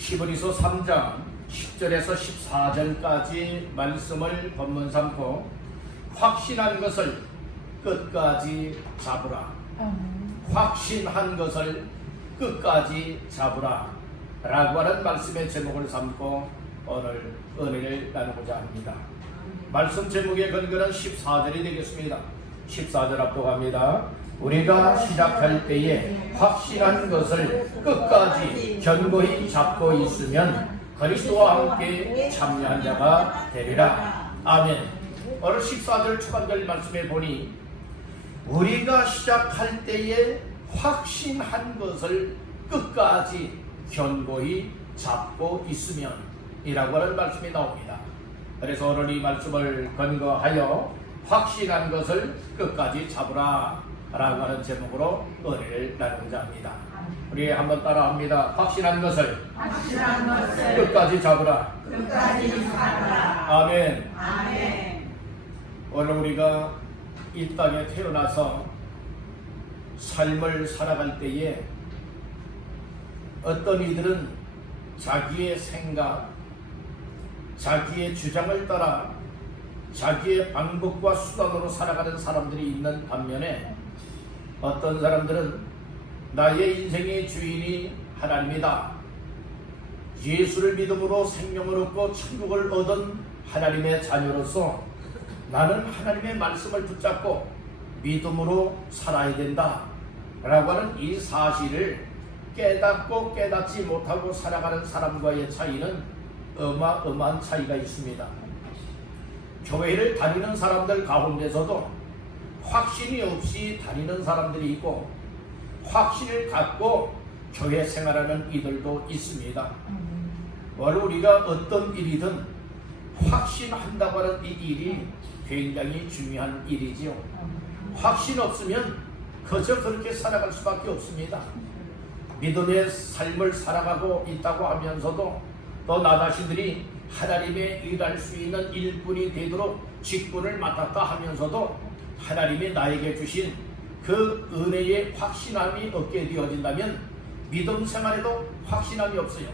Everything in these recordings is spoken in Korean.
히브리서 3장 10절에서 14절까지 말씀을 본문 삼고 확신한 것을 끝까지 잡으라. 확신한 것을 끝까지 잡으라 라고 하는 말씀의 제목을 삼고 오늘 은혜를 나누고자 합니다. 말씀 제목의 근거는 14절이 되겠습니다. 14절 압독합니다. 우리가 시작할 때에 확신한 것을 끝까지 견고히 잡고 있으면 그리스도와 함께 참여한 자가 되리라. 아멘. 오늘 14절 초반절 말씀에 보니 우리가 시작할 때에 확신한 것을 끝까지 견고히 잡고 있으면 이라고 하는 말씀이 나옵니다. 그래서 오늘 이 말씀을 근거하여 확신한 것을 끝까지 잡으라 라고 하는 제목으로 은혜를 나누고자 합니다. 우리 한번 따라합니다. 확신한 것을 끝까지 잡으라. 아멘. 오늘 우리가 이 땅에 태어나서 삶을 살아갈 때에 어떤 이들은 자기의 생각, 자기의 주장을 따라 자기의 방법과 수단으로 살아가는 사람들이 있는 반면에 어떤 사람들은 나의 인생의 주인이 하나님이다. 예수를 믿음으로 생명을 얻고 천국을 얻은 하나님의 자녀로서 나는 하나님의 말씀을 붙잡고 믿음으로 살아야 된다 라고 하는 이 사실을 깨닫고 깨닫지 못하고 살아가는 사람과의 차이는 어마어마한 차이가 있습니다. 교회를 다니는 사람들 가운데서도 확신이 없이 다니는 사람들이 있고 확신을 갖고 교회 생활하는 이들도 있습니다. 오늘 우리가 어떤 일이든 확신한다고 하는 이 일이 굉장히 중요한 일이지요. 확신 없으면 그저 그렇게 살아갈 수밖에 없습니다. 믿음의 삶을 살아가고 있다고 하면서도 또 나 자신들이 하나님의 일할 수 있는 일꾼이 되도록 직분을 맡았다 하면서도 하나님이 나에게 주신 그 은혜의 확신함이 없게 되어진다면 믿음 생활에도 확신함이 없어요.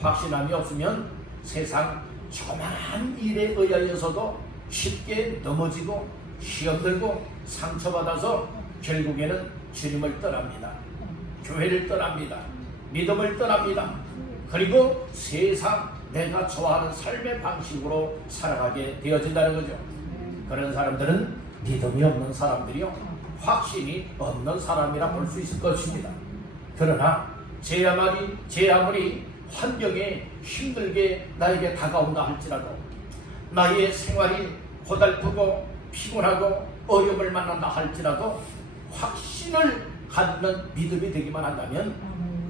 확신함이 없으면 세상 조그마한 일에 의하여서도 쉽게 넘어지고 시험 들고 상처받아서 결국에는 주님을 떠납니다. 교회를 떠납니다. 믿음을 떠납니다. 그리고 세상 내가 좋아하는 삶의 방식으로 살아가게 되어진다는 거죠. 그런 사람들은 믿음이 없는 사람들이요, 확신이 없는 사람이라 볼 수 있을 것입니다. 그러나 제 아무리 환경에 힘들게 나에게 다가온다 할지라도, 나의 생활이 고달프고 피곤하고 어려움을 만난다 할지라도 확신을 갖는 믿음이 되기만 한다면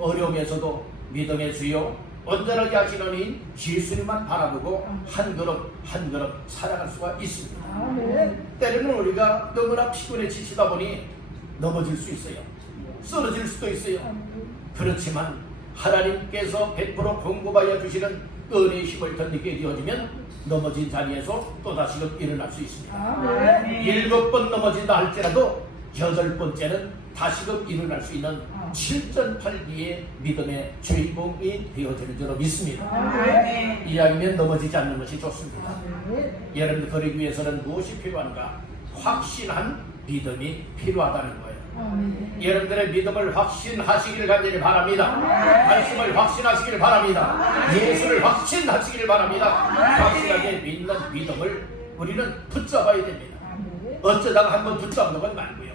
어려움에서도 믿음의 주요 온전하게 하시노니 예수님만 바라보고 한 걸음 한 걸음 살아갈 수가 있습니다. 때로는 우리가 너무나 피곤해 지치다 보니 넘어질 수 있어요. 쓰러질 수도 있어요. 그렇지만 하나님께서 100% 공급하여 주시는 은혜의 힘을 덧입게 되어지면 넘어진 자리에서 또다시금 일어날 수 있습니다. 7번 넘어진다 할지라도 8번째는 다시금 일어날 수 있는 7전팔기의 믿음의 주인공이 되어지는 줄로 믿습니다. 이왕이면 넘어지지 않는 것이 좋습니다. 여러분들 그러기 위해서는 무엇이 필요한가? 확신한 믿음이 필요하다는 거예요. 여러분들의 믿음을 확신하시길 간절히 바랍니다. 말씀을 확신하시길 바랍니다. 예수를 확신하시길 바랍니다. 확실하게 믿는 믿음을 우리는 붙잡아야 됩니다. 어쩌다가 한번 붙잡는 건 말고요,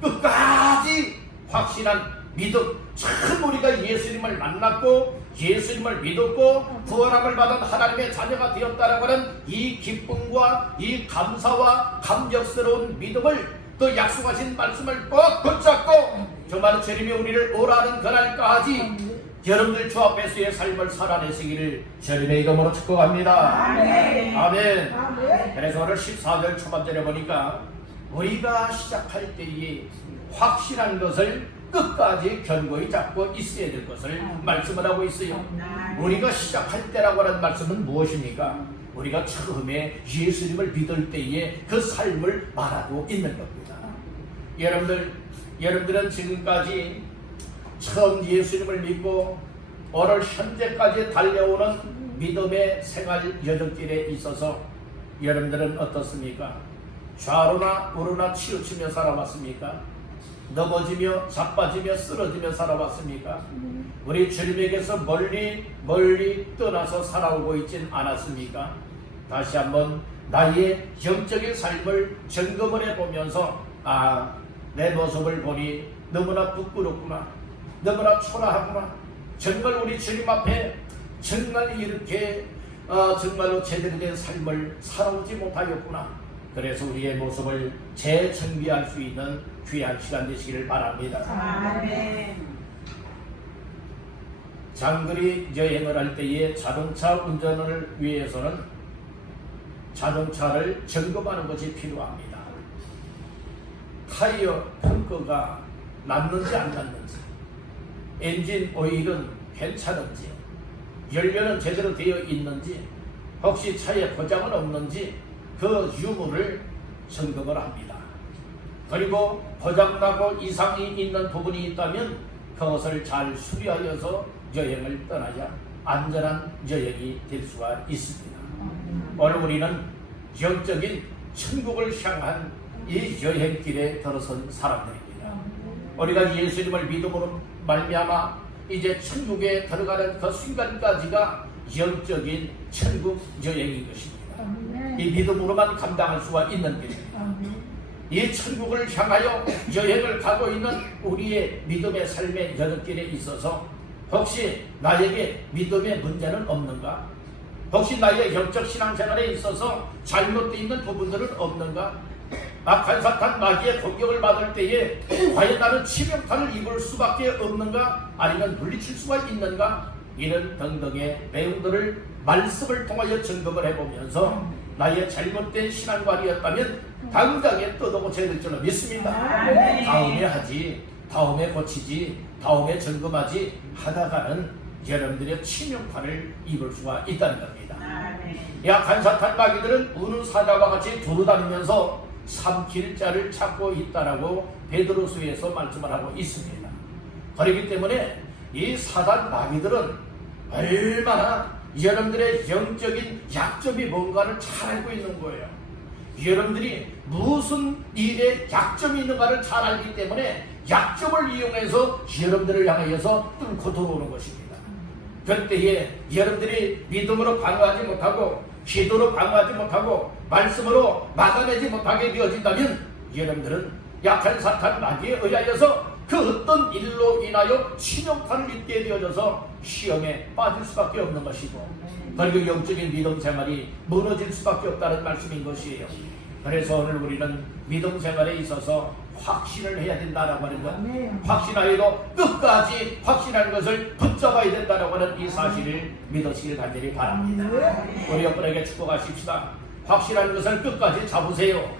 끝까지 확신한 믿음, 참 우리가 예수님을 만났고 예수님을 믿었고 구원함을 받은 하나님의 자녀가 되었다라고 하는 이 기쁨과 이 감사와 감격스러운 믿음을, 또 약속하신 말씀을 꼭 붙잡고 정말 주님이 우리를 오라는 그날까지 여러분들 주 앞에서의 삶을 살아내시기를 주님의 이름으로 축복합니다. 아멘. 그래서 오늘 14절 초반절에 보니까 우리가 시작할 때에 확실한 것을 끝까지 견고히 잡고 있어야 될 것을 말씀을 하고 있어요. 우리가 시작할 때라고 하는 말씀은 무엇입니까? 우리가 처음에 예수님을 믿을 때에 그 삶을 말하고 있는 겁니다. 여러분들은 지금까지 처음 예수님을 믿고 오늘 현재까지 달려오는 믿음의 생활 여정길에 있어서 여러분들은 어떻습니까? 좌로나 우로나 치우치며 살아왔습니까? 넘어지며 자빠지며 쓰러지며 살아왔습니까? 우리 주님에게서 멀리 떠나서 살아오고 있진 않았습니까? 다시 한번 나의 영적인 삶을 점검을 해보면서 내 모습을 보니 너무나 부끄럽구나, 너무나 초라하구나, 정말 우리 주님 앞에 정말 이렇게 정말로 제대로 된 삶을 살아오지 못하였구나. 그래서 우리의 모습을 재정비할 수 있는 귀한 시간 되시기를 바랍니다. 아멘. 장거리 여행을 할 때에 자동차 운전을 위해서는 자동차를 점검하는 것이 필요합니다. 타이어 펑크가 났는지 안 났는지, 엔진 오일은 괜찮은지, 연료는 제대로 되어 있는지, 혹시 차에 고장은 없는지 그 유무를 점검을 합니다. 그리고 고장나고 이상이 있는 부분이 있다면 그것을 잘 수리하여서 여행을 떠나야 안전한 여행이 될 수가 있습니다. 오늘 우리는 영적인 천국을 향한 이 여행길에 들어선 사람들입니다. 우리가 예수님을 믿음으로 말미암아 이제 천국에 들어가는 그 순간까지가 영적인 천국 여행인 것입니다. 이 믿음으로만 감당할 수가 있는 것입니다. 이 천국을 향하여 여행을 가고 있는 우리의 믿음의 삶의 여정길에 있어서 혹시 나에게 믿음의 문제는 없는가? 혹시 나의 영적 신앙생활에 있어서 잘못되어 있는 부분들은 없는가? 악한 사탄 마귀의 공격을 받을 때에 과연 나는 치명타를 입을 수밖에 없는가? 아니면 물리칠 수가 있는가? 이런 등등의 내용들을 말씀을 통하여 점검을 해보면서 나의 잘못된 신앙관이었다면 당장에 뜯어고쳐야 될 줄로 믿습니다. 다음에 하지, 다음에 고치지, 다음에 점검하지 하다가는 여러분들의 치명타를 입을 수가 있다는 겁니다. 약한 사탄 마귀들은 우는 사자와 같이 두루다니면서 삼킬 자를 찾고 있다라고 베드로서에서 말씀을 하고 있습니다. 그렇기 때문에 이 사단 마귀들은 얼마나 여러분들의 영적인 약점이 뭔가를 잘 알고 있는 거예요. 여러분들이 무슨 일에 약점이 있는가를 잘 알기 때문에 약점을 이용해서 여러분들을 향하여서 뚫고 들어오는 것입니다. 그때에 여러분들이 믿음으로 방어하지 못하고 기도로 방어하지 못하고 말씀으로 막아내지 못하게 되어진다면 여러분들은 약한 사탄 마귀에 의하여서 그 어떤 일로 인하여 치명타를 입게 되어져서 시험에 빠질 수밖에 없는 것이고, 그리고 영적인 믿음 생활이 무너질 수밖에 없다는 말씀인 것이에요. 그래서 오늘 우리는 믿음 생활에 있어서 확신을 해야 된다라고 하는 것, 확신하여도 끝까지 확신하는 것을 붙잡아야 된다라고 하는 이 사실을 믿으시길 간절히 바랍니다. 우리 여러분에게 축복하십시다. 확실한 것을 끝까지 잡으세요.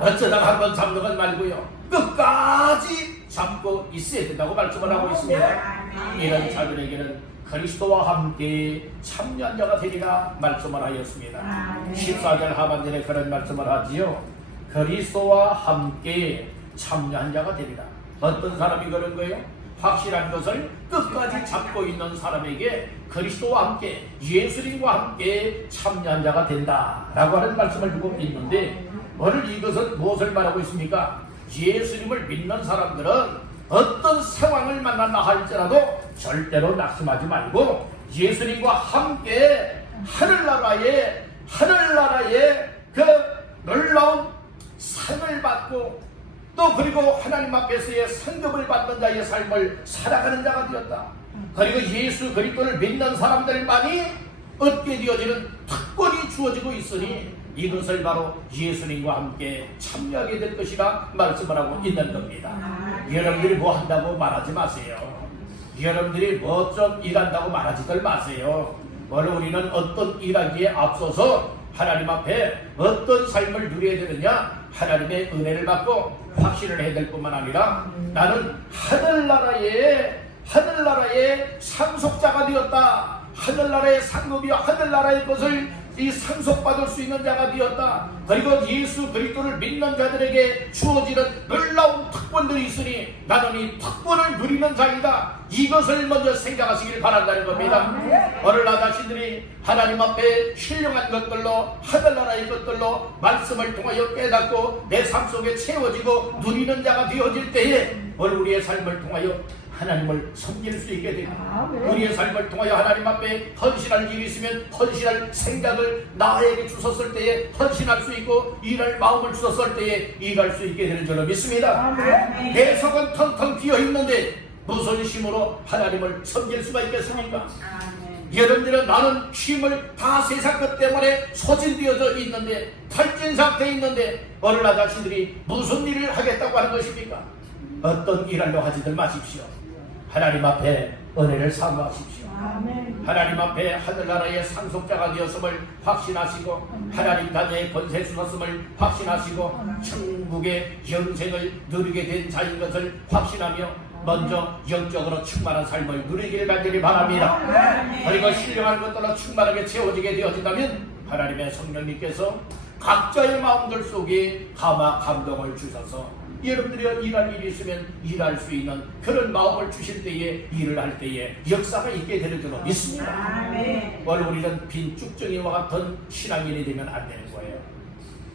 어쩌다가 한번 잡는 건 말고요, 끝까지 잡고 있어야 된다고 말씀을 하고 있습니다. 이런 자들에게는 그리스도와 함께 참여한 자가 되리라 말씀을 하였습니다. 14절 하반절에 그런 말씀을 하지요. 그리스도와 함께 참여한 자가 되리라. 어떤 사람이 그런 거예요? 확실한 것을 끝까지 잡고 있는 사람에게 그리스도와 함께, 예수님과 함께 참여한 자가 된다라고 하는 말씀을 주고 있는데, 오늘 이것은 무엇을 말하고 있습니까? 예수님을 믿는 사람들은 어떤 상황을 만난다 할지라도 절대로 낙심하지 말고 예수님과 함께 하늘나라의 그 놀라운 상을 받고, 또 그리고 하나님 앞에서의 상급을 받는 자의 삶을 살아가는 자가 되었다. 그리고 예수 그리스도를 믿는 사람들만이 얻게 되어지는 특권이 주어지고 있으니 이것을 바로 예수님과 함께 참여하게 될 것이라 말씀을 하고 있는 겁니다. 여러분들이 뭐 한다고 말하지 마세요. 여러분들이 뭐 좀 일한다고 말하지들 마세요. 오늘 우리는 어떤 일하기에 앞서서 하나님 앞에 어떤 삶을 누려야 되느냐, 하나님의 은혜를 받고 확신을 해야 될 뿐만 아니라 나는 하늘나라의 상속자가 되었다. 하늘나라의 상급이와 하늘나라의 것을 이 상속받을 수 있는 자가 되었다. 그리고 예수 그리스도를 믿는 자들에게 주어지는 놀라운 특권들이 있으니 나는 이 특권을 누리는 자이다. 이것을 먼저 생각하시길 바란다는 겁니다. 오늘 나 자신들이 하나님 앞에 신령한 것들로 하늘나라의 것들로 말씀을 통하여 깨닫고 내 삶 속에 채워지고 누리는 자가 되어질 때에 오늘 우리의 삶을 통하여 하나님을 섬길 수 있게 됩니다. 우리의 삶을 통하여 하나님 앞에 헌신할 일이 있으면 헌신할 생각을 나에게 주셨을 때에 헌신할 수 있고 일할 마음을 주셨을 때에 일할 수 있게 되는 줄로 믿습니다. 내 속은 텅텅 비어있는데 무슨 힘으로 하나님을 섬길 수가 있겠습니까? 여러분들은 나는 힘을 다 세상 것 때문에 소진되어져 있는데 탈진 상태에 있는데 어느 날 자신들이 무슨 일을 하겠다고 하는 것입니까? 어떤 일하려 하지들 마십시오. 하나님 앞에 은혜를 사모하십시오. 하나님 앞에 하늘나라의 상속자가 되었음을 확신하시고 하나님 자녀의 권세 주셨음을 확신하시고 천국의 영생을 누리게 된 자인 것을 확신하며 먼저 영적으로 충만한 삶을 누리길 간절히 바랍니다. 그리고 신령한 것들로 충만하게 채워지게 되어진다면 하나님의 성령님께서 각자의 마음들 속에 감동을 주셔서 여러분들이 일할 일이 있으면 일할 수 있는 그런 마음을 주실 때에 일을 할 때에 역사가 있게 되는 줄로 믿습니다. 오늘 우리는 빈 쭉정이와 같은 신앙인이 되면 안 되는 거예요.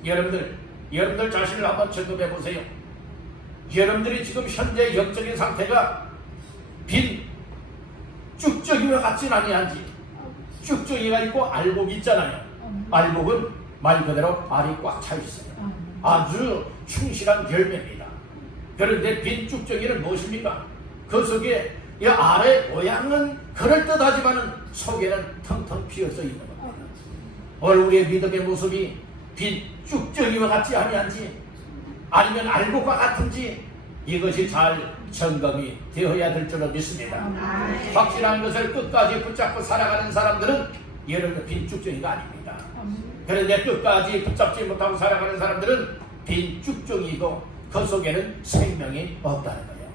여러분들 자신을 한번 점검해 보세요. 여러분들이 지금 현재 영적인 상태가 빈 쭉정이와 같진 아니한지. 쭉정이가 있고 알곡이 있잖아요. 알곡은 말 그대로 알이 꽉 차 있어요. 아주 충실한 열매입니다. 그런데 빈 쭉정이는 무엇입니까? 그 속에 이 알의 모양은 그럴듯하지만은 속에는 텅텅 비어져 있는 겁니다. 오늘 우리의 믿음의 모습이 빈 쭉정이와 같지 아니한지 아니면 알곡과 같은지 이것이 잘 점검이 되어야 될 줄로 믿습니다. 확실한 것을 끝까지 붙잡고 살아가는 사람들은 여러분 빈 쭉정이가 아닙니다. 그런데 끝까지 붙잡지 못하고 살아가는 사람들은 빈 쭉정이고 그 속에는 생명이 없다는 거예요.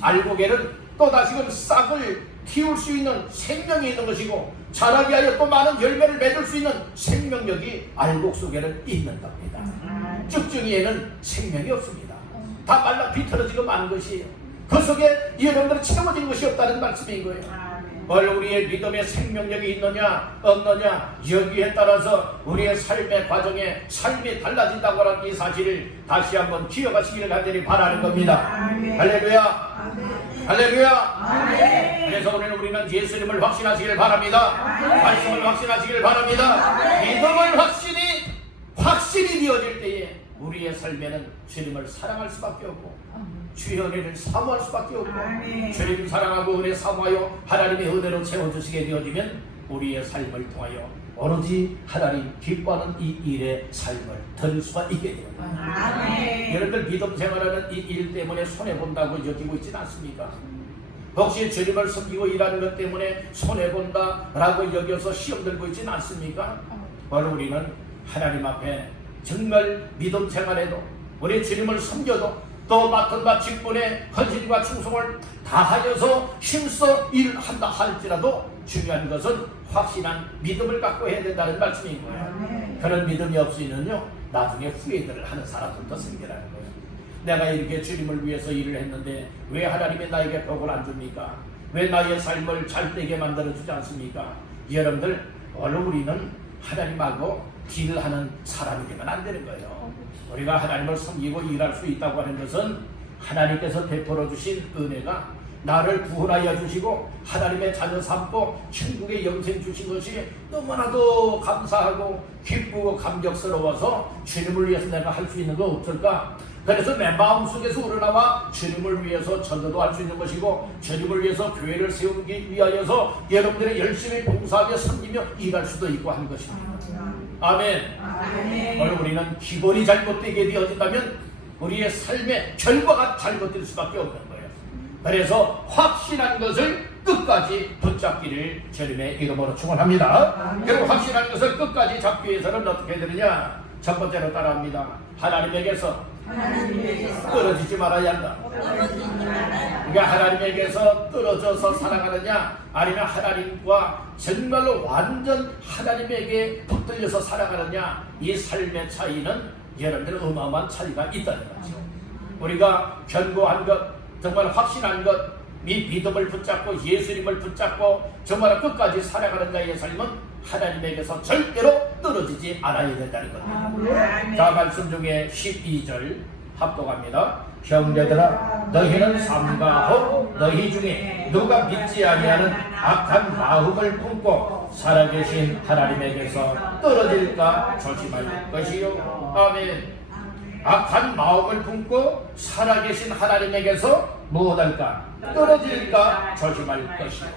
알곡에는 또다시금 싹을 틔울 수 있는 생명이 있는 것이고 자라게 하여 또 많은 열매를 맺을 수 있는 생명력이 알곡 속에는 있는 겁니다. 쭉정이에는 생명이 없습니다. 다 말라 비틀어지고 만 것이에요. 그 속에 여러분들은 채워진 것이 없다는 말씀인 거예요. 오늘 우리의 믿음의 생명력이 있느냐 없느냐 여기에 따라서 우리의 삶의 과정에 삶이 달라진다고 하는 이 사실을 다시 한번 기억하시기를 간절히 바라는 겁니다. 할렐루야. 할렐루야. 그래서 오늘 우리는 예수님을 확신하시기를 바랍니다. 말씀을 확신하시기를 바랍니다. 믿음을 확신이 되어질 때에 우리의 삶에는 주님을 사랑할 수밖에 없고 주의 은혜를 사모할 수밖에 없고 주님 사랑하고 은혜 사모하여 하나님의 은혜로 채워주시게 되어지면 우리의 삶을 통하여 오로지 하나님 기뻐하는 이 일의 삶을 들 수가 있게 됩니다. 여러분들 믿음 생활하는 이 일 때문에 손해본다고 여기고 있지는 않습니까? 혹시 주님을 섬기고 일하는 것 때문에 손해본다라고 여겨서 시험 들고 있지는 않습니까? 오늘 우리는 하나님 앞에 정말 믿음 생활에도 우리 주님을 섬겨도 또 맡은 바 직분에 헌신과 충성을 다하여서 힘써 일한다 할지라도 중요한 것은 확신한 믿음을 갖고 해야 된다는 말씀인 거예요. 그런 믿음이 없으면요 나중에 후회들을 하는 사람들도 생겨나는 거예요. 내가 이렇게 주님을 위해서 일을 했는데 왜 하나님이 나에게 복을 안 줍니까? 왜 나의 삶을 잘 되게 만들어주지 않습니까? 여러분들 오늘 우리는 하나님하고 딜을 하는 사람이 되면 안 되는 거예요. 우리가 하나님을 섬기고 일할 수 있다고 하는 것은 하나님께서 베풀어 주신 은혜가 나를 구원하여 주시고 하나님의 자녀 삼고 천국의 영생 주신 것이 너무나도 감사하고 기쁘고 감격스러워서 주님을 위해서 내가 할 수 있는 거 없을까? 그래서 내 마음속에서 우러나와 주님을 위해서 전도도 할 수 있는 것이고 주님을 위해서 교회를 세우기 위하여서 여러분들이 열심히 봉사하며 섬기며 일할 수도 있고 하는 것입니다. 아멘. 오늘 우리는 기본이 잘못되게 되어진다면 우리의 삶의 결과가 잘못될 수밖에 없는 거예요. 그래서 확신한 것을 끝까지 붙잡기를 주님의 이름으로 축원합니다. 그리고 확신한 것을 끝까지 잡기 위해서는 어떻게 되느냐? 첫 번째로 따라합니다. 하나님에게서 떨어지지 말아야 한다. 그러니까 하나님에게서 떨어져서 살아가느냐 아니면 하나님과 정말로 완전 하나님에게 붙들려서 살아가느냐, 이 삶의 차이는 여러분들 어마어마한 차이가 있다는 거죠. 우리가 견고한 것, 정말 확신한 것, 이 믿음을 붙잡고 예수님을 붙잡고 정말 끝까지 살아가는 자의 삶은 하나님에게서 절대로 떨어지지 않아야 된다는 겁니다. 자, 말씀 중에 12절 합독합니다. 형제들아, 너희는 삼가 후 너희 중에 누가 믿지 아니하는 악한 마음을 품고 살아계신 하나님에게서 떨어질까 조심할 것이요. 아멘. 악한 마음을 품고 살아계신 하나님에게서 무엇할까? 떨어질까 조심할 것이요.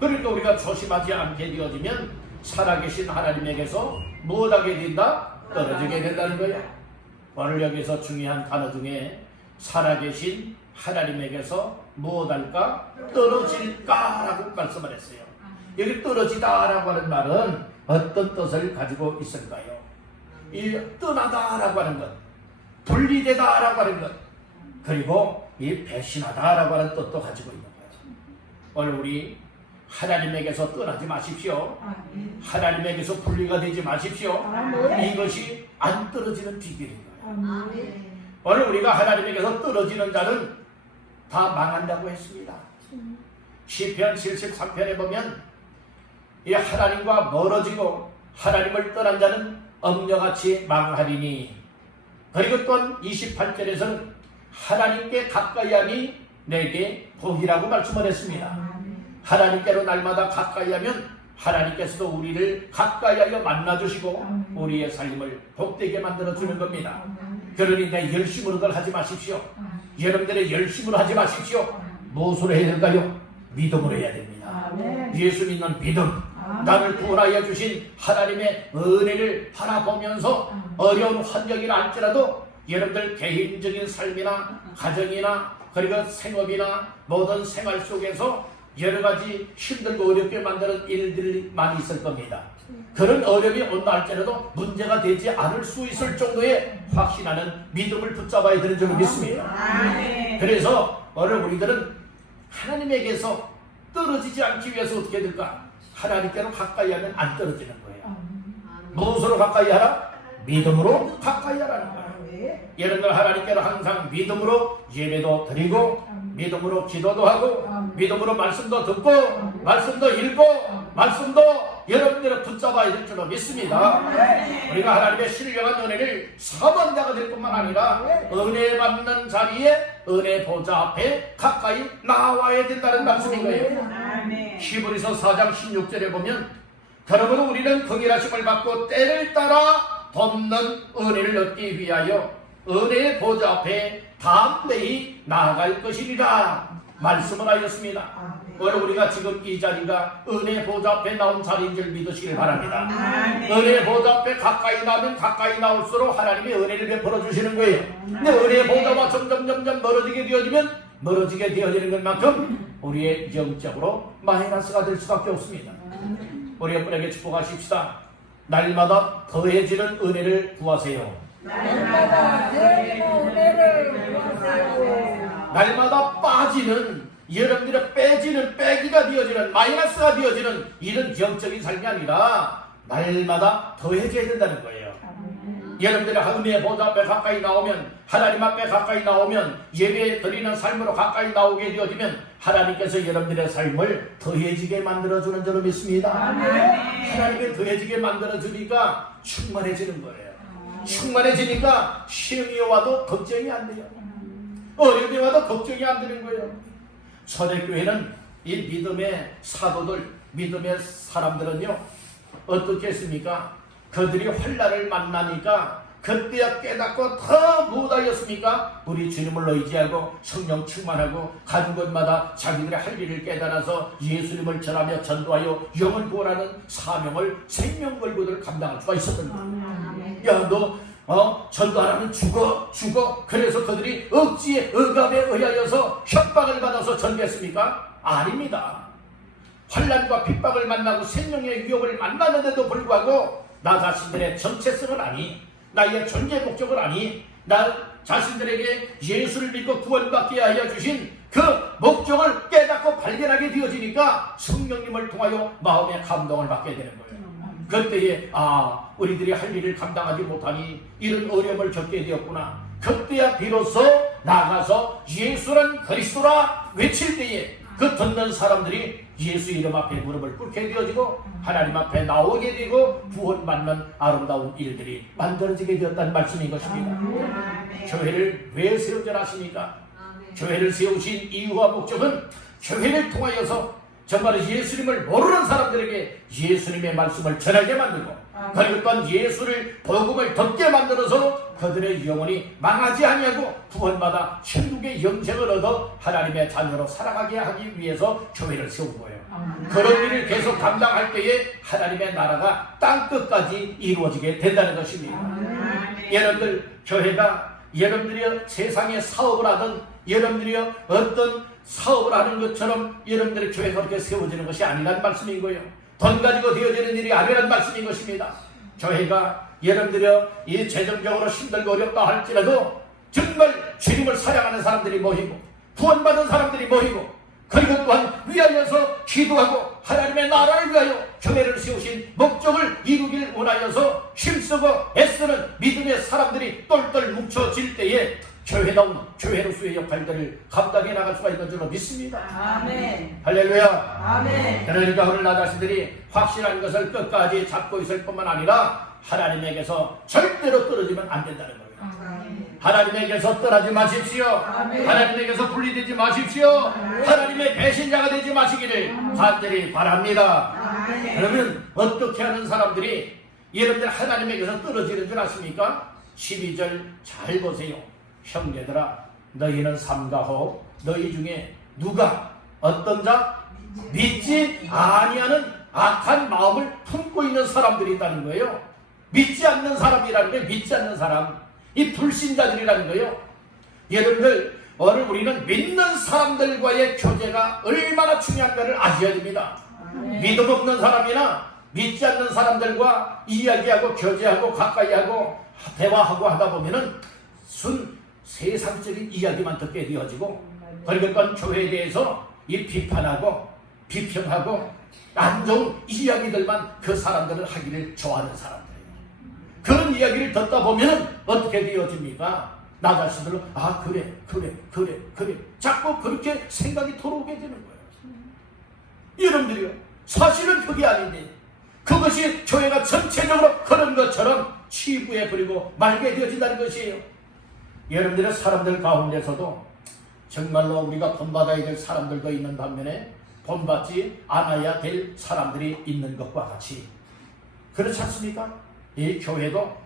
그러니까 우리가 조심하지 않게 되어지면 살아계신 하나님에게서 무엇하게 된다? 떨어지게 된다는 거예요. 오늘 여기서 중요한 단어 중에 살아계신 하나님에게서 무엇할까? 떨어질까라고 말씀을 했어요. 여기 떨어지다라고 하는 말은 어떤 뜻을 가지고 있을까요? 이 떠나다라고 하는 것, 분리되다라고 하는 것, 그리고 이 배신하다라고 하는 뜻도 가지고 있는 거예요. 오늘 우리 하나님에게서 떠나지 마십시오. 하나님에게서 분리가 되지 마십시오. 이것이 안 떨어지는 비결인 거예요. 오늘 우리가 하나님에게서 떨어지는 자는 다 망한다고 했습니다. 시편 73편에 보면 이 하나님과 멀어지고 하나님을 떠난 자는 엄녀같이 망하리니, 그리고 또한 28절에서는 하나님께 가까이하니 내게 복이라고 말씀을 했습니다. 하나님께로 날마다 가까이하면 하나님께서도 우리를 가까이하여 만나주시고 우리의 삶을 복되게 만들어주는 겁니다. 그러니 내 열심으로들 하지 마십시오. 여러분들의 열심으로 하지 마십시오. 무엇으로 해야 될까요? 믿음으로 해야 됩니다. 예수 믿는 믿음, 나를 구원하여 주신 하나님의 은혜를 바라보면서 어려운 환경이라 할지라도 여러분들 개인적인 삶이나 가정이나 그리고 생업이나 모든 생활 속에서 여러 가지 힘들고 어렵게 만드는 일들이 많이 있을 겁니다. 그런 어려움이 온다 할지라도 문제가 되지 않을 수 있을 정도의 확신하는 믿음을 붙잡아야 되는 줄 믿습니다. 그래서 오늘 우리들은 하나님에게서 떨어지지 않기 위해서 어떻게 될까? 하나님께로 가까이 하면 안 떨어지는 거예요. 무엇으로 가까이 하라? 믿음으로 가까이 하라는 거예요. 여러분들 하나님께로 항상 믿음으로 예배도 드리고 믿음으로 기도도 하고 믿음으로 말씀도 듣고 말씀도 읽고 말씀도 여러분들을 붙잡아야 될 줄로 믿습니다. 우리가 하나님의 신령한 은혜를 사모자가 될 뿐만 아니라 은혜 받는 자리에 은혜 보좌 앞에 가까이 나와야 된다는 말씀인 거예요. 히브리서 4장 16절에 보면 그러므로 우리는 긍휼하심을 받고 때를 따라 돕는 은혜를 얻기 위하여 은혜의 보좌 앞에 담대히 나아갈 것이니라 말씀을 하였습니다. 오늘 우리가 지금 이 자리가 은혜 보좌 앞에 나온 자리인 줄 믿으시길 바랍니다. 은혜 보좌 앞에 가까이 나면 가까이 나올수록 하나님의 은혜를 베풀어 주시는 거예요. 근데 은혜 보좌와 점점 멀어지게 되어지는 것만큼 우리의 영적으로 마이너스가 될 수밖에 없습니다. 우리 옆분에게 축복하십시다. 날마다 더해지는 은혜를 구하세요. 날마다 은혜를 구하세요. 날마다 빠지는, 여러분들의 빼기가 되어지는, 마이너스가 되어지는 이런 영적인 삶이 아니라 날마다 더해져야 된다는 거예요. 여러분들의 은혜의 보좌 앞에 가까이 나오면, 하나님 앞에 가까이 나오면, 예배 드리는 삶으로 가까이 나오게 되어지면 하나님께서 여러분들의 삶을 더해지게 만들어주는 줄로 믿습니다. 하나님이 더해지게 만들어주니까 충만해지는 거예요. 충만해지니까 시험이 와도 걱정이 안 돼요. 어려움이 와도 걱정이 안 되는 거예요. 초대교회는 이 믿음의 사도들, 믿음의 사람들은요 어떻게 했습니까? 그들이 환난을 만나니까 그때야 깨닫고 더 무엇하였습니까? 우리 주님을 의지하고 성령 충만하고 가는 곳마다 자기들의 할 일을 깨달아서 예수님을 전하며 전도하여 영을 구원하는 사명을 생명 걸고들 감당할 수가 있었던 거예요. 야, 너 전도하라면 죽어. 그래서 그들이 억지에 억압에 의하여서 협박을 받아서 전도했습니까? 아닙니다. 환난과 핍박을 만나고 생명의 위협을 만나는데도 불구하고 나 자신들의 정체성을 아니, 나의 존재 목적을 아니, 나 자신들에게 예수를 믿고 구원받게 하여 주신 그 목적을 깨닫고 발견하게 되어지니까 성령님을 통하여 마음의 감동을 받게 되는 거예요. 그때에 우리들이 할 일을 감당하지 못하니 이런 어려움을 겪게 되었구나. 그때야 비로소 나가서 예수는 그리스도라 외칠 때에 그 듣는 사람들이 예수 이름 앞에 무릎을 꿇게 되어지고 하나님 앞에 나오게 되고 구원받는 아름다운 일들이 만들어지게 되었다는 말씀인 것입니다. 교회를 왜 세우자 하십니까? 교회를 세우신 이유와 목적은 교회를 통하여서 정말 예수님을 모르는 사람들에게 예수님의 말씀을 전하게 만들고 그리고 또한 예수를 복음을 듣게 만들어서 그들의 영혼이 망하지 아니하고 구원받아 천국의 영생을 얻어 하나님의 자녀로 살아가게 하기 위해서 교회를 세운 거예요. 그런 일을 계속 감당할 때에 하나님의 나라가 땅끝까지 이루어지게 된다는 것입니다. 여러분들 교회가 여러분들이 세상에 사업을 하든 여러분들이 어떤 사업을 하는 것처럼 여러분들의 교회가 그렇게 세워지는 것이 아니라는 말씀인 거예요. 돈 가지고 되어지는 일이 아니라는 말씀인 것입니다. 교회가 여러분들이 이 재정적으로 힘들고 어렵다 할지라도 정말 주님을 사랑하는 사람들이 모이고 구원받은 사람들이 모이고 그리고 또한 위하여서 기도하고 하나님의 나라를 위하여 교회를 세우신 목적을 이루길 원하여서 힘쓰고 애쓰는 믿음의 사람들이 똘똘 뭉쳐질 때에 교회다운 교회로서의 역할들을 감당해 나갈 수가 있는 줄로 믿습니다. 아멘. 할렐루야. 아멘. 그러니까 오늘 나 자신들이 확실한 것을 끝까지 잡고 있을 뿐만 아니라 하나님에게서 절대로 떨어지면 안 된다는 거예요. 하나님에게서 떠나지 마십시오. 하나님에게서 분리되지 마십시오. 하나님의 배신자가 되지 마시기를 간절히 바랍니다. 그러면 어떻게 하는 사람들이 여러분들 하나님에게서 떨어지는 줄 아십니까? 12절 잘 보세요. 형제들아 너희는 삼가호 너희 중에 누가 어떤 자 믿지 아니하는 악한 마음을 품고 있는 사람들이 있다는 거예요. 믿지 않는 사람이라는 게 믿지 않는 사람 이 불신자들이라는 거예요. 여러분들 오늘 우리는 믿는 사람들과의 교제가 얼마나 중요한가를 아셔야 됩니다. 믿음 없는 사람이나 믿지 않는 사람들과 이야기하고 교제하고 가까이하고 대화하고 하다 보면은 순 세상적인 이야기만 듣게 되어지고 그리고 또 교회에 대해서 이 비판하고 비평하고 안 좋은 이야기들만 그 사람들은 하기를 좋아하는 사람들이에요. 그런 이야기를 듣다 보면 어떻게 되어집니까? 나 자신들은 그래 자꾸 그렇게 생각이 돌아오게 되는 거예요. 여러분들이요 사실은 그게 아닌데 그것이 교회가 전체적으로 그런 것처럼 치부해 버리고 말게 되어진다는 것이에요. 여러분들의 사람들 가운데서도 정말로 우리가 본받아야 될 사람들도 있는 반면에 본받지 않아야 될 사람들이 있는 것과 같이 그렇지 않습니까? 이 교회도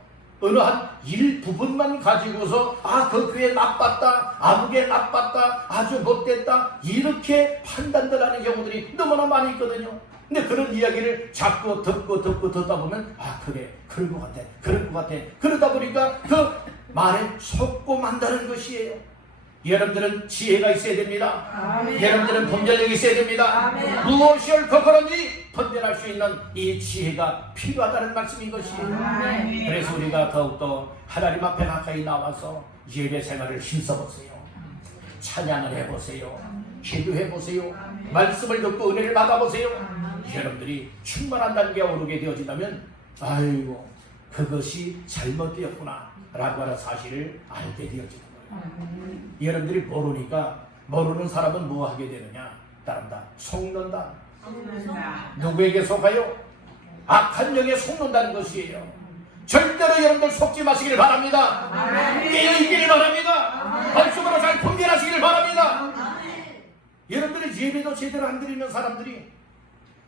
어느 한 일부분만 가지고서 그 교회 나빴다 아무개 나빴다 아주 못됐다 이렇게 판단들 하는 경우들이 너무나 많이 있거든요. 근데 그런 이야기를 자꾸 듣다 보면 그래 그런 것 같아 그러다 보니까 그 말에 속고 만다는 것이에요. 여러분들은 지혜가 있어야 됩니다. 아멘. 여러분들은 분별력이 있어야 됩니다. 아멘. 무엇이 그런지 분별할 수 있는 이 지혜가 필요하다는 말씀인 것이에요. 아멘. 그래서 우리가 더욱더 하나님 앞에 가까이 나와서 예배 생활을 힘써보세요. 찬양을 해보세요. 기도해보세요. 말씀을 듣고 은혜를 받아보세요. 여러분들이 충만한 단계에 오르게 되어진다면 아이고 그것이 잘못되었구나 라고 하는 사실을 알게 되어지는 거예요. 여러분들이 모르니까 모르는 사람은 뭐 하게 되느냐? 따른다. 속는다. 누구에게 속아요? 악한 영에 속는다는 것이에요. 절대로 여러분들 속지 마시길 바랍니다. 깨어있기를 바랍니다. 벌써부터 잘 분별하시길 바랍니다. 여러분들이 예배도 제대로 안 드리는 사람들이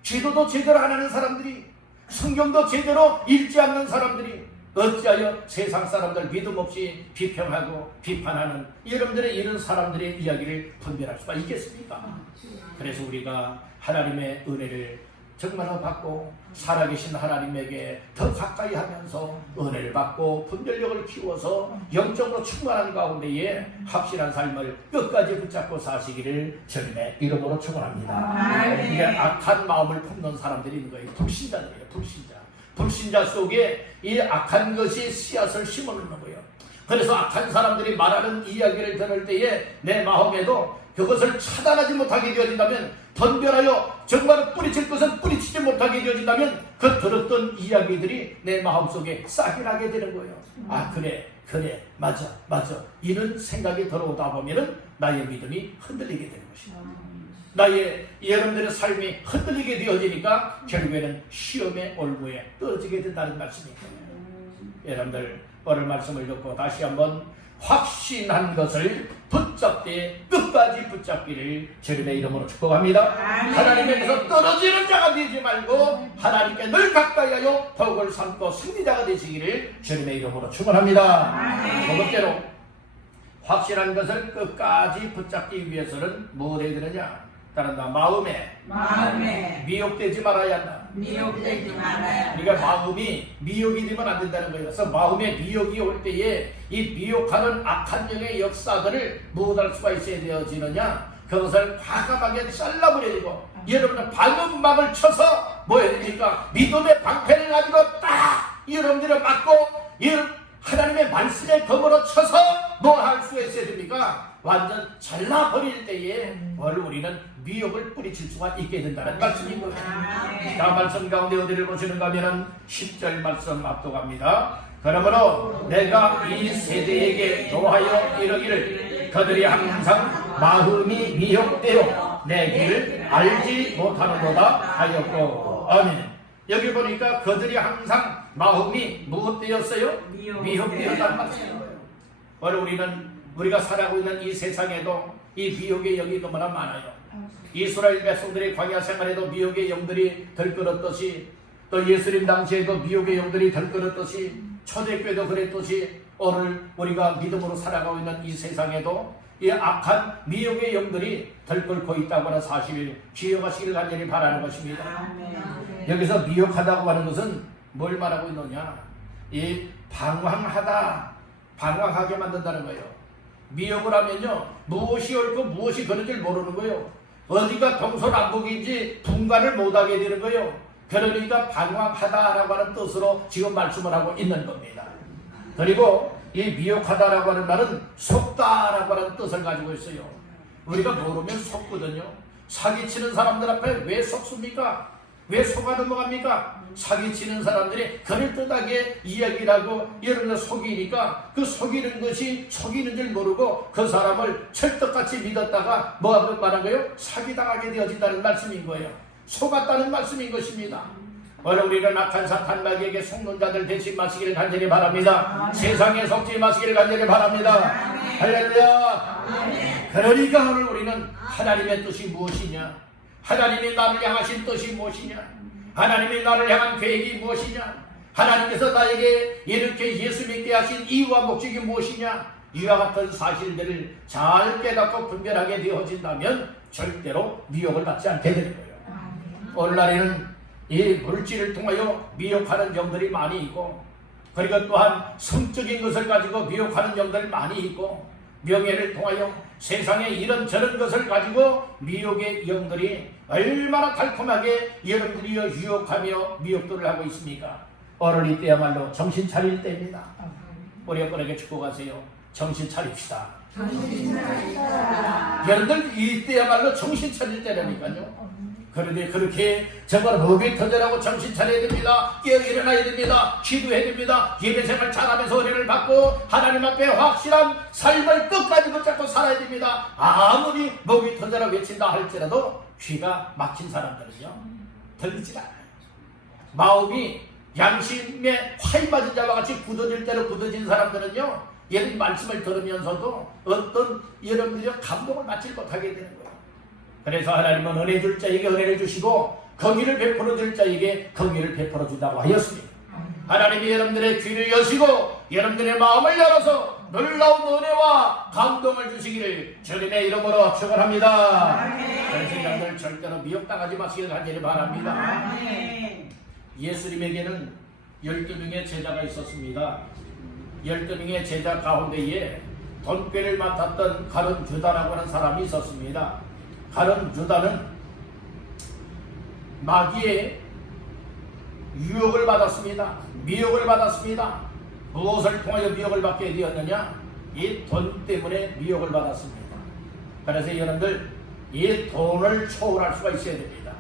기도도 제대로 안 하는 사람들이 성경도 제대로 읽지 않는 사람들이 어찌하여 세상 사람들 믿음 없이 비평하고 비판하는 여러분들의 이런 사람들의 이야기를 분별할 수가 있겠습니까? 그래서 우리가 하나님의 은혜를 정말로 받고 살아계신 하나님에게 더 가까이 하면서 은혜를 받고 분별력을 키워서 영적으로 충만한 가운데에 확실한 삶을 끝까지 붙잡고 사시기를 주님의 이름으로 축원합니다. 이게 악한 마음을 품는 사람들이 있는 거예요. 불신자들이에요. 불신자 속에 이 악한 것이 씨앗을 심어놓는 거예요. 그래서 악한 사람들이 말하는 이야기를 들을 때에 내 마음에도 그것을 차단하지 못하게 되어진다면, 덤벼라요 정말 뿌리칠 것은 뿌리치지 못하게 되어진다면 그 들었던 이야기들이 내 마음속에 싹이 나게 되는 거예요. 아 그래 맞아 이런 생각이 들어오다 보면은 나의 믿음이 흔들리게 되는 것입니다. 나의 여러분들의 삶이 흔들리게 되어지니까 결국에는 시험의 올무에 떨어지게 된다는 말씀입니다. 여러분들 오늘 말씀을 듣고 다시 한번 확신한 것을 붙잡되 끝까지 붙잡기를 주님의 이름으로 축복합니다. 하나님께서 떨어지는 자가 되지 말고 하나님께 늘 가까이 하여 덕을 삼고 승리자가 되시기를 주님의 이름으로 축원합니다. 두 번째로 확실한 것을 끝까지 붙잡기 위해서는 무엇을 해야 되느냐? 따른다. 마음에 미혹되지 말아야 한다. 우리가 마음이 미혹이 되면 안 된다는 거예요. 그래서 마음에 미혹이 올 때에 이 미혹하는 악한 영의 역사들을 무엇할 수가 있어야 되어지느냐? 그것을 과감하게 잘라버려야 되고, 여러분은 방음막을 쳐서 뭐 해야 됩니까? 믿음의 방패를 가지고 딱 여러분들을 막고 하나님의 말씀에 검으로 쳐서 뭐 할 수가 있어야 됩니까? 완전 잘라버릴 때에 우리는 미혹을 뿌리칠 수가 있게 된다는 말씀인 거예요. 다음 말씀 가운데 어디를 보시는가 하면 10절 말씀 압도갑니다. 그러므로 내가 이 세대에게 노하여 이르기를 그들이 항상 마음이 미혹되어 내 길을 알지 못하는도다 하였고. 아멘. 여기 보니까 그들이 항상 마음이 무엇되었어요? 미혹되었다는 말씀이에요. 오늘 우리가 살아가고 있는 이 세상에도 이 미혹의 영이 너무나 많아요. 이스라엘 백성들의 광야 생활에도 미혹의 영들이 들끓었듯이, 또 예수님 당시에도 미혹의 영들이 들끓었듯이, 초대교회도 그랬듯이, 오늘 우리가 믿음으로 살아가고 있는 이 세상에도 이 악한 미혹의 영들이 들끓고 있다고 하는 사실을 기억하시길 간절히 바라는 것입니다. 여기서 미혹하다고 하는 것은 뭘 말하고 있느냐? 이 방황하게 만든다는 거예요. 미혹을 하면요, 무엇이 옳고 무엇이 그런 줄 모르는 거예요. 어디가 동서남북인지 분간을 못하게 되는 거예요. 그러니까 방황하다라고 하는 뜻으로 지금 말씀을 하고 있는 겁니다. 그리고 이 미혹하다라고 하는 말은 속다라고 하는 뜻을 가지고 있어요. 우리가 모르면 속거든요. 사기치는 사람들 앞에 왜 속습니까? 왜 속아 넘어갑니까? 사기치는 사람들이 그럴듯하게 이야기를 하고 여러분들 속이니까 그 속이는 것이 속이는 줄 모르고 그 사람을 철떡같이 믿었다가 뭐하고 말한 거예요? 사기당하게 되어진다는 말씀인 거예요. 속았다는 말씀인 것입니다. 오늘 우리는 악한 사탄 마귀에게 속는 자들 되지 마시기를 간절히 바랍니다. 세상에 속지 마시기를 간절히 바랍니다. 할렐루야. 그러니까 오늘 우리는 하나님의 뜻이 무엇이냐, 하나님이 나를 향하신 뜻이 무엇이냐, 하나님이 나를 향한 계획이 무엇이냐, 하나님께서 나에게 이렇게 예수 믿게 하신 이유와 목적이 무엇이냐, 이와 같은 사실들을 잘 깨닫고 분별하게 되어진다면 절대로 미혹을 받지 않게 되는 거예요. 오늘날에는 이 물질을 통하여 미혹하는 영들이 많이 있고, 그리고 또한 성적인 것을 가지고 미혹하는 영들이 많이 있고, 명예를 통하여 세상에 이런저런 것을 가지고 미혹의 영들이 얼마나 달콤하게 여러분들이 유혹하며 미혹들을 하고 있습니까? 오늘 이때야말로 정신 차릴 때입니다. 우리 여러분에게 축복하세요. 정신 차립시다. 여러분들 이때야말로 정신 차릴 때라니까요. 그런데 그렇게 정말 목이 터져라고 정신 차려야 됩니다. 일어나야 됩니다. 기도해야 됩니다. 예배생활 잘하면서 은혜를 받고 하나님 앞에 확실한 삶을 끝까지 붙잡고 살아야 됩니다. 아무리 목이 터져라 외친다 할지라도 귀가 막힌 사람들은요, 들리지 않아요. 마음이 양심에 화이 맞은 자와 같이 굳어질 대로 굳어진 사람들은요, 이런 말씀을 들으면서도 어떤 여러분들이 감동을 받지 못하게 되는 거예요. 그래서 하나님은 은혜 줄 자에게 은혜를 주시고 긍휼을 베풀어 줄 자에게 긍휼을 베풀어 준다고 하였습니다. 하나님이 여러분들의 귀를 여시고 여러분들의 마음을 열어서 놀라운 은혜와 감동을 주시기를 주님의 이름으로 축원합니다. 그래서 여러분들 절대로 미혹당하지 마시길 간절히 바랍니다. 예수님에게는 12명의 제자가 있었습니다. 12명의 제자 가운데에 돈꾀를 맡았던 가룟 유다라고 하는 사람이 있었습니다. 가룟 유다는 마귀의 유혹을 받았습니다. 미혹을 받았습니다. 무엇을 통하여 미혹을 받게 되었느냐? 이 돈 때문에 미혹을 받았습니다. 그래서 여러분들 이 돈을 초월할 수가 있어야 됩니다.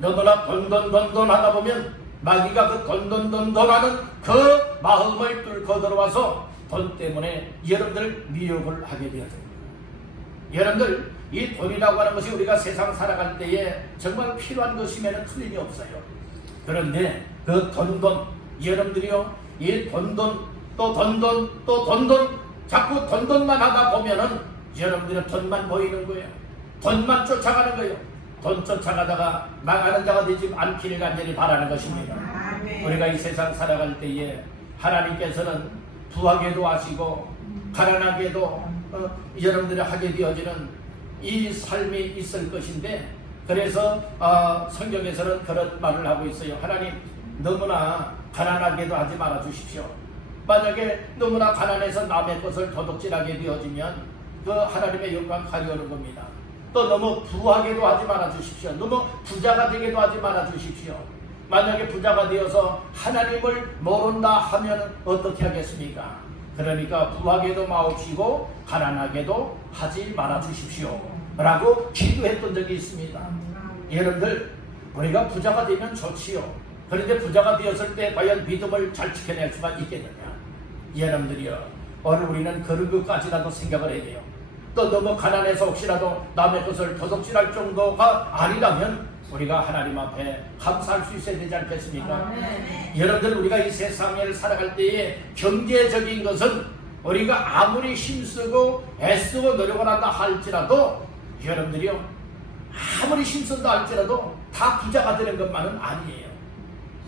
너무나 돈 하다 보면 마귀가 그 돈 하는 그 마음을 뚫고 들어와서 돈 때문에 여러분들 미혹을 하게 되었습니다. 여러분들 이 돈이라고 하는 것이 우리가 세상 살아갈 때에 정말 필요한 것이면 틀림이 없어요. 그런데 그 돈 여러분들이요 이 돈 자꾸 돈만 하다 보면은 여러분들은 돈만 보이는 거예요. 돈만 쫓아가는 거예요. 돈 쫓아가다가 망하는 자가 되지 않기를 간절히 바라는 것입니다. 우리가 이 세상 살아갈 때에 하나님께서는 부하게도 하시고 가난하게도 여러분들이 하게 되어지는 이 삶이 있을 것인데, 그래서 성경에서는 그런 말을 하고 있어요. 하나님 너무나 가난하게도 하지 말아 주십시오. 만약에 너무나 가난해서 남의 것을 도둑질하게 되어지면 그 하나님의 영광 가려는 겁니다. 또 너무 부하게도 하지 말아 주십시오. 너무 부자가 되게도 하지 말아 주십시오. 만약에 부자가 되어서 하나님을 모른다 하면 어떻게 하겠습니까? 그러니까 부하게도 마옵시고 가난하게도 하지 말아 주십시오 라고 기도했던 적이 있습니다. 여러분들 우리가 부자가 되면 좋지요. 그런데 부자가 되었을 때 과연 믿음을 잘 지켜낼 수가 있겠느냐? 여러분들이요 오늘 우리는 그런 것까지라도 생각을 해야 돼요. 또 너무 가난해서 혹시라도 남의 것을 도둑질할 정도가 아니라면 우리가 하나님 앞에 감사할 수 있어야 되지 않겠습니까? 여러분들 우리가 이 세상을 살아갈 때에 경제적인 것은 우리가 아무리 힘쓰고 애쓰고 노력을 한다 할지라도 여러분들이요 아무리 힘쓴다 할지라도 다 부자가 되는 것만은 아니에요.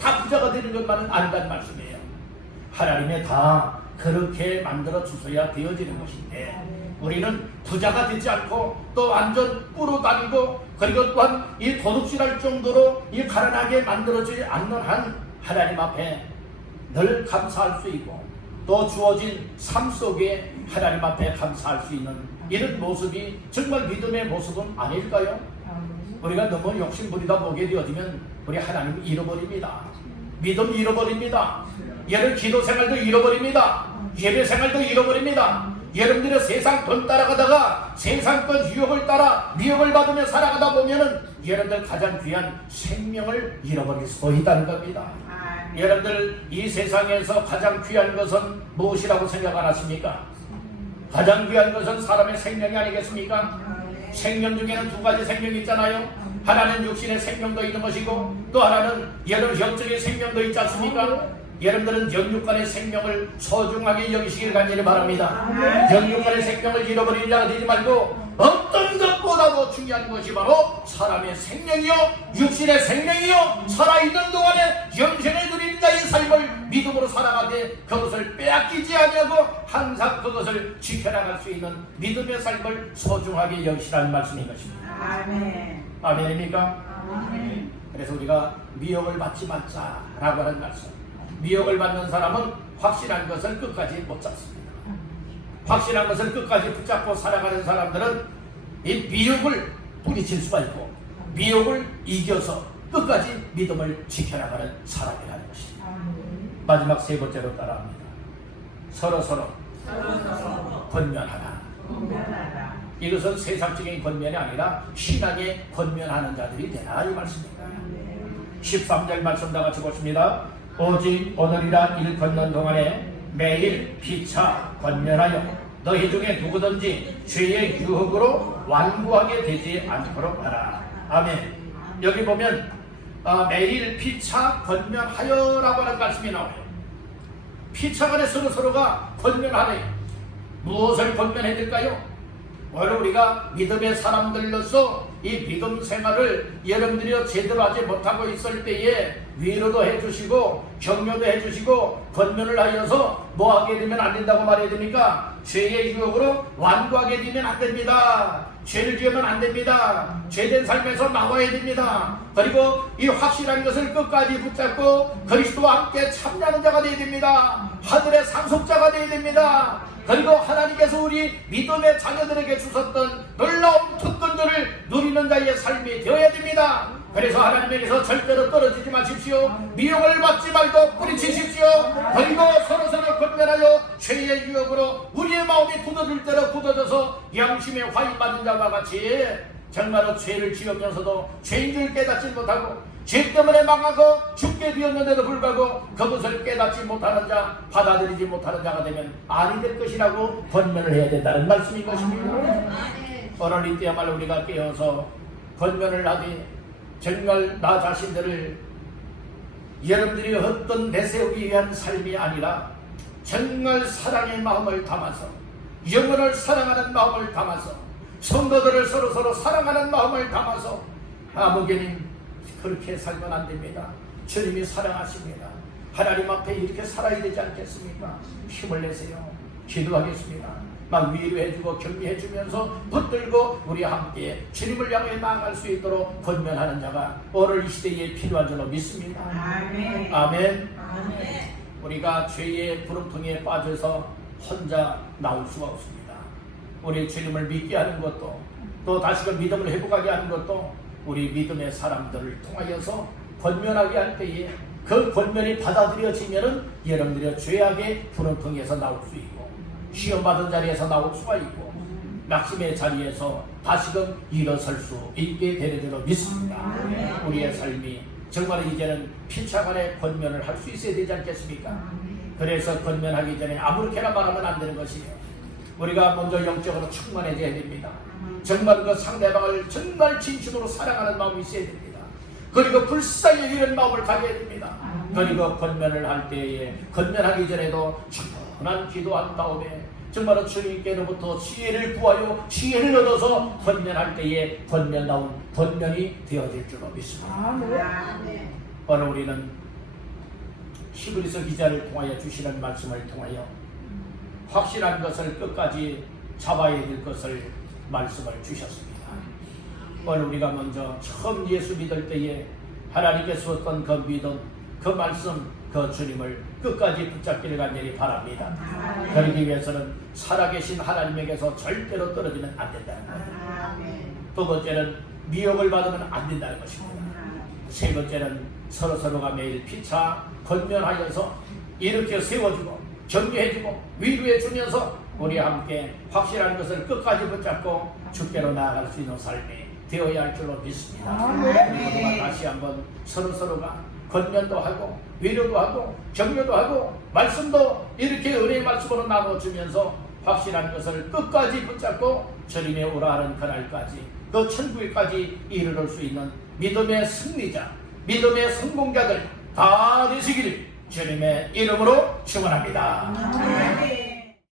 다 부자가 되는 것만은 아니란 말씀이에요. 하나님의 다 그렇게 만들어 주셔야 되어지는 것인데 우리는 부자가 되지 않고 또 완전 꾸러 다니고 그리고 또한 이 도둑질할 정도로 이 가난하게 만들어지지 않는 한 하나님 앞에 늘 감사할 수 있고 또 주어진 삶 속에 하나님 앞에 감사할 수 있는 이런 모습이 정말 믿음의 모습은 아닐까요? 우리가 너무 욕심부리다 보게 되어지면 우리 하나님을 잃어버립니다. 믿음 잃어버립니다. 예를 기도 생활도 잃어버립니다. 예배 생활도 잃어버립니다. 여러분들의 세상 돈 따라가다가 세상 돈 유혹을 따라 미혹을 받으며 살아가다 보면은 여러분들 가장 귀한 생명을 잃어버릴 수도 있다는 겁니다. 여러분들 이 세상에서 가장 귀한 것은 무엇이라고 생각하십니까? 가장 귀한 것은 사람의 생명이 아니겠습니까? 생명 중에는 두 가지 생명이 있잖아요. 하나는 육신의 생명도 있는 것이고 또 하나는 여러 영적인 생명도 있지 않습니까? 여러분들은 영육간의 생명을 소중하게 여기시길 간절히 바랍니다. 영육간의 생명을 잃어버리는 자가 되지 말고 어떤 것보다도 중요한 것이 바로 사람의 생명이요 육신의 생명이요 살아있는 동안에 영생을 누리는 자의 삶을 믿음으로 살아가되 그것을 빼앗기지 아니하고 항상 그것을 지켜나갈 수 있는 믿음의 삶을 소중하게 여기시라는 말씀인 것입니다. 아멘. 아멘입니까? 아멘. 그래서 우리가 미혹을 받지 말자라고 하는 말씀. 미혹을 받는 사람은 확실한 것을 끝까지 못 잡습니다. 확실한 것을 끝까지 붙잡고 살아가는 사람들은 이 미혹을 부딪힐 수가 있고 미혹을 이겨서 끝까지 믿음을 지켜나가는 사람이라는 것입니다. 마지막 세 번째로 따라합니다. 서로 권면하라. 이것은 세상적인 권면이 아니라 신앙에 권면하는 자들이 되라 이 말씀입니다. 13절 말씀 다 같이 보십니다. 오직 오늘이라 일 걷는 동안에 매일 피차 권면하여 너희 중에 누구든지 죄의 유혹으로 완고하게 되지 않도록 하라. 아멘. 여기 보면 매일 피차 권면하여라고 하는 말씀이 나와요. 피차 간에 서로가 권면하래요. 무엇을 권면해야 될까요? 오늘 우리가 믿음의 사람들로서 이 믿음 생활을 여러분들이 제대로 하지 못하고 있을 때에 위로도 해주시고 격려도 해주시고 권면을 하여서 뭐 하게 되면 안 된다고 말해야 됩니까? 죄의 유혹으로 완고하게 되면 안 됩니다. 죄를 지으면 안 됩니다. 죄된 삶에서 나와야 됩니다. 그리고 이 확실한 것을 끝까지 붙잡고 그리스도와 함께 참여하는 자가 되어야 됩니다. 하늘의 상속자가 되어야 됩니다. 그리고 하나님께서 우리 믿음의 자녀들에게 주셨던 놀라운 특권들을 누리는 자의 삶이 되어야 됩니다. 그래서 하나님에게서 절대로 떨어지지 마십시오. 미혹을 받지 말고 뿌리치십시오. 그리고 서로서로 권면하여 죄의 유혹으로 우리의 마음이 굳어질 대로 굳어져서 양심에 화인받는 자와 같이 정말로 죄를 지으면서도 죄인 줄 깨닫지 못하고 죄 때문에 망하고 죽게 되었는데도 불구하고 그것을 깨닫지 못하는 자, 받아들이지 못하는 자가 되면 아니 될 것이라고 권면을 해야 된다는 말씀인 것입니다. 오늘 이때야말로 우리가 깨어서 권면을 하되 정말 나 자신들을 여러분들이 어떤 내세우기 위한 삶이 아니라 정말 사랑의 마음을 담아서 영혼을 사랑하는 마음을 담아서 성도들을 서로서로 사랑하는 마음을 담아서 아무개님 그렇게 살면 안 됩니다. 주님이 사랑하십니다. 하나님 앞에 이렇게 살아야 되지 않겠습니까? 힘을 내세요. 기도하겠습니다. 막 위로해주고 격려해주면서 붙들고 우리 함께 주님을 향해 나아갈 수 있도록 권면하는 자가 오늘 이 시대에 필요한 줄로 믿습니다. 아멘. 아멘. 아멘. 우리가 죄의 부름통에 빠져서 혼자 나올 수가 없습니다. 우리 주님을 믿게 하는 것도 또 다시금 믿음을 회복하게 하는 것도 우리 믿음의 사람들을 통하여서 권면하게 할 때에 그 권면이 받아들여지면은 여러분들의 죄악의 부름통에서 나올 수 있고 시험받은 자리에서 나올 수가 있고 낙심의 자리에서 다시금 일어설 수 있게 되는 줄로 믿습니다. 우리의 삶이 정말 이제는 피차간에 권면을 할 수 있어야 되지 않겠습니까? 그래서 권면하기 전에 아무렇게나 말하면 안 되는 것이에요. 우리가 먼저 영적으로 충만해져야 됩니다. 정말 그 상대방을 정말 진심으로 사랑하는 마음이 있어야 됩니다. 그리고 불쌍히 여기는 마음을 가져야 됩니다. 그리고 권면을 할 때에 권면하기 전에도 충분한 기도한 다음에 정말로 주님께로부터 지혜를 구하여 지혜를 얻어서 권면할 때에 권면다운 권면이 되어질 줄로 믿습니다. 오늘 우리는 히브리서 기자를 통하여 주시는 말씀을 통하여 확실한 것을 끝까지 잡아야 될 것을 말씀을 주셨습니다. 오늘 우리가 먼저 처음 예수 믿을 때에 하나님께 주었던 그 믿음, 그 말씀, 그 주님을 끝까지 붙잡기를 간절히 바랍니다. 그러기 위해서는 살아계신 하나님에게서 절대로 떨어지면 안 된다는 거예요. 두 번째는 미혹을 받으면 안 된다는 것입니다. 세 번째는 서로서로가 매일 피차 권면하여서 이렇게 세워주고 격려해주고 위로해주면서 우리 함께 확실한 것을 끝까지 붙잡고 주께로 나아갈 수 있는 삶이 되어야 할 줄로 믿습니다. 그리고 다시 한번 서로서로가 권면도 하고 위로도 하고 격려도 하고 말씀도 이렇게 은혜의 말씀으로 나눠주면서 확실한 것을 끝까지 붙잡고 주님의 오라 하는 그날까지 그 천국에까지 이르를 수 있는 믿음의 승리자, 믿음의 성공자들 다 되시기를 주님의 이름으로 축원합니다.